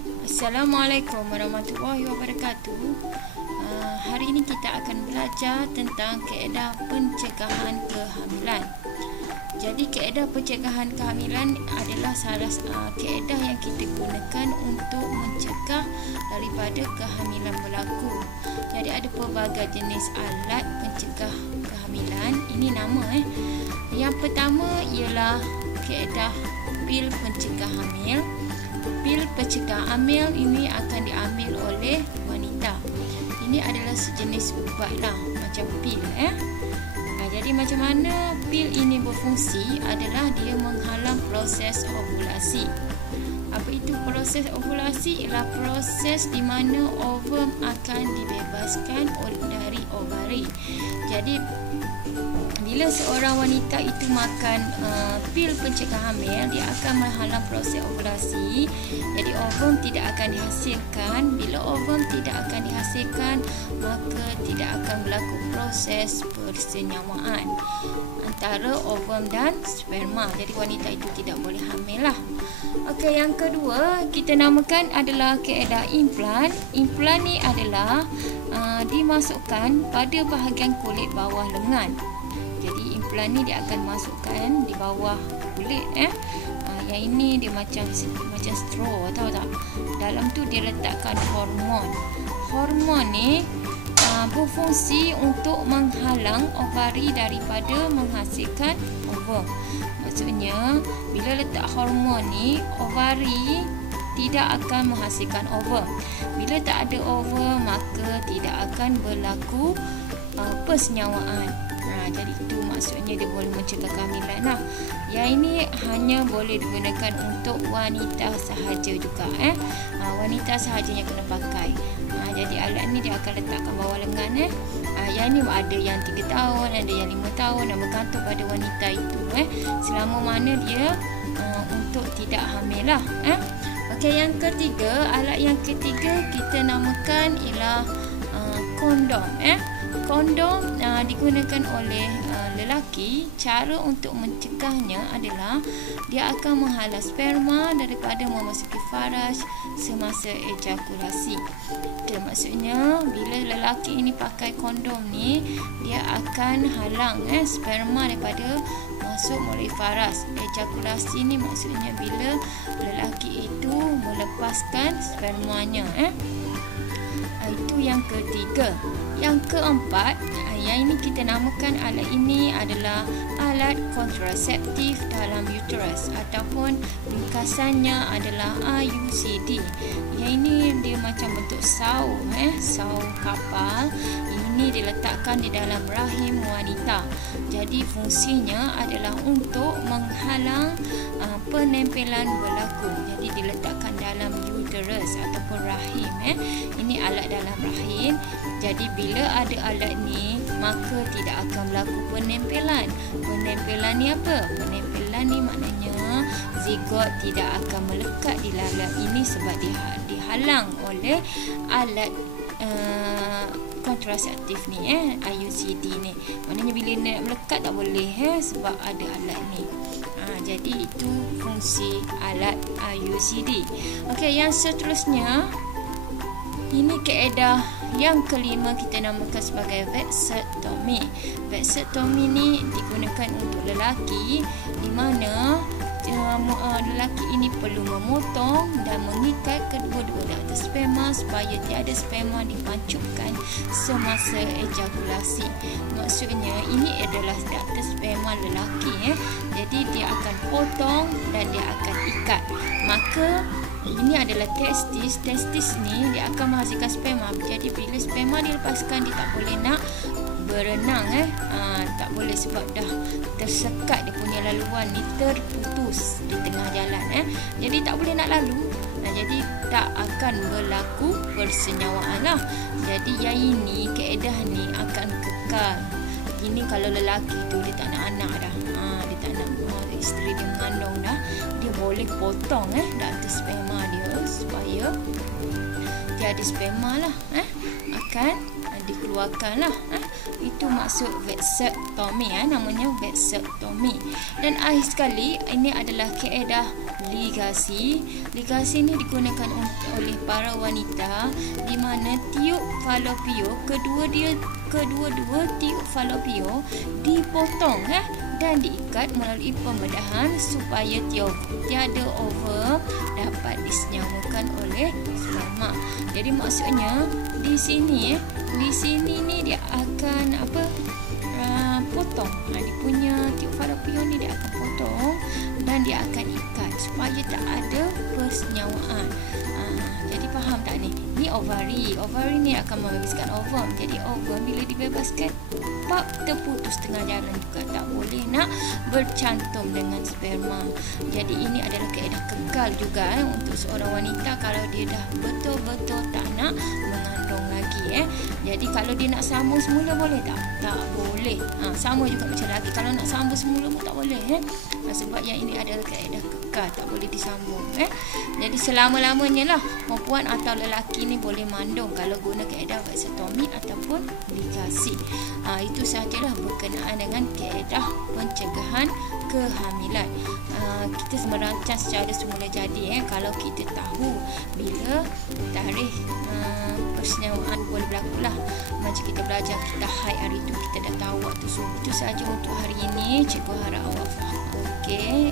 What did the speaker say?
Assalamualaikum warahmatullahi wabarakatuh. Hari ini kita akan belajar tentang kaedah pencegahan kehamilan. Jadi kaedah pencegahan kehamilan adalah salah kaedah yang kita gunakan untuk mencegah daripada kehamilan berlaku. Jadi ada pelbagai jenis alat pencegah kehamilan. Ini nama Yang pertama ialah kaedah pil pencegah hamil. Pil pencegah hamil ini akan diambil oleh wanita. Ini adalah sejenis ubat lah, macam pil. Jadi macam mana pil ini berfungsi adalah dia menghalang proses ovulasi. Apa itu proses ovulasi? Ialah proses di mana ovum akan dibebaskan dari ovari. Jadi bila seorang wanita itu makan pil pencegah hamil, dia akan menghalang proses ovulasi. Jadi ovum tidak akan dihasilkan. Bila ovum tidak akan dihasilkan, maka tidak akan berlaku proses persenyawaan antara ovum dan sperma. Jadi wanita itu tidak boleh hamil lah. Okey, yang kedua kita namakan adalah kaedah implan. Implan ni adalah dimasukkan pada bahagian kulit bawah lengan. Jadi implan ni dia akan masukkan di bawah kulit. Yang ini dia macam straw, tahu tak? Dalam tu dia letakkan hormon. Hormon ni berfungsi untuk menghalang ovari daripada menghasilkan ovum. Maksudnya bila letak hormon ni, ovari tidak akan menghasilkan ovum. Bila tak ada ovum, maka tidak akan berlaku persenyawaan. Jadi itu maksudnya dia boleh mencegah kehamilan. Yang ini hanya boleh digunakan untuk wanita sahaja juga. Wanita sahaja yang kena pakai. Jadi alat ni dia akan letakkan bawah lengan. Yang ni ada yang 3 tahun, ada yang 5 tahun, dan bergantung pada wanita itu. Selama mana dia untuk tidak hamil lah. Okey, yang ketiga, alat yang ketiga kita namakan ialah kondom. Kondom digunakan oleh lelaki. Cara untuk mencegahnya adalah dia akan menghalang sperma daripada memasuki faras semasa ejakulasi. Maksudnya bila lelaki ini pakai kondom ni, dia akan halang sperma daripada masuk melalui faras. Ejakulasi ni maksudnya bila lelaki itu melepaskan spermanya. Itu yang ketiga. Yang keempat, yang ini kita namakan alat ini adalah alat kontraseptif dalam uterus ataupun ringkasannya adalah IUCD. Yang ini dia macam bentuk saung, saung kapal. Ini diletakkan di dalam rahim wanita. Jadi fungsinya adalah untuk menghalang penempelan berlaku. Jadi diletakkan dalam uterus ataupun rahim. Ini alat dalam rahim. Jadi bila ada alat ni, maka tidak akan berlaku penempelan. Penempelan ni apa? Penempelan ni maknanya zigot tidak akan melekat di lalat ini sebab dihalang oleh alat kontraseptif ni, IUCD ni. Maknanya bila nak melekat tak boleh sebab ada alat ni. Jadi itu fungsi alat IUCD. Okey, yang seterusnya ini kaedah yang kelima kita namakan sebagai vasektomi. Vasektomi ni digunakan untuk lelaki di mana lelaki ini perlu memotong dan mengikat kedua-dua ductus sperma supaya tiada sperma dipancupkan semasa ejakulasi. Maksudnya ini adalah ductus sperma lelaki. Jadi dia akan potong dan dia akan ikat. Maka ini adalah testis. Testis ni dia akan menghasilkan sperma. Jadi bila sperma dilepaskan, dia tak boleh nak berenang. Tak boleh sebab dah tersekat, dia punya laluan ni terputus di tengah jalan. Jadi tak boleh nak lalu. Jadi tak akan berlaku persenyawaan lah. Jadi yang ini, kaedah ni akan kekal. Ini kalau lelaki tu dia tak nak anak dah. Dia tak nak isteri dia mengandung dah, dia boleh potong ductus sperma dia supaya dia ada sperma lah. Akan dikeluarkan lah. Itu maksud vasektomi, namanya vasektomi. Dan akhir sekali, ini adalah kaedah ligasi. Ligasi ini digunakan oleh para wanita di mana tiup falopio, kedua-dua tiup falopio dipotong dan diikat melalui pembedahan supaya tiada over dapat disenyawakan oleh sperma. Jadi maksudnya di sini ni dia akan potong. Dia punya tiup falopio ni dia akan potong dan dia akan ikat supaya tak ada persenyawaan. Jadi faham tak ni? Ni ovari. Ovari ni akan membebaskan ovum. Jadi ovum bila dibebaskan, terputus tengah jalan juga, tak boleh nak bercantum dengan sperma. Jadi ini adalah kaedah kekal juga untuk seorang wanita kalau dia dah betul-betul tak nak mengandung lagi. Jadi kalau dia nak sambung semula boleh tak? Tak boleh. Sama juga macam lelaki, kalau nak sambung semula pun tak boleh. Sebab yang ini adalah kaedah kekal, tak boleh disambung. Jadi selama-lamanya lah perempuan atau lelaki ni boleh mandung kalau guna kaedah vasektomi ataupun ligasi. Itu sahajalah berkenaan dengan kaedah pencegahan kehamilan. Kita merancang secara semula jadi kalau kita tahu bila tarikh persenyawaan boleh berlaku lah. Macam kita belajar kita haid hari tu, kita dah tahu waktu subuh. Itu sahaja untuk hari ini. Cikgu harap awak faham. Okey.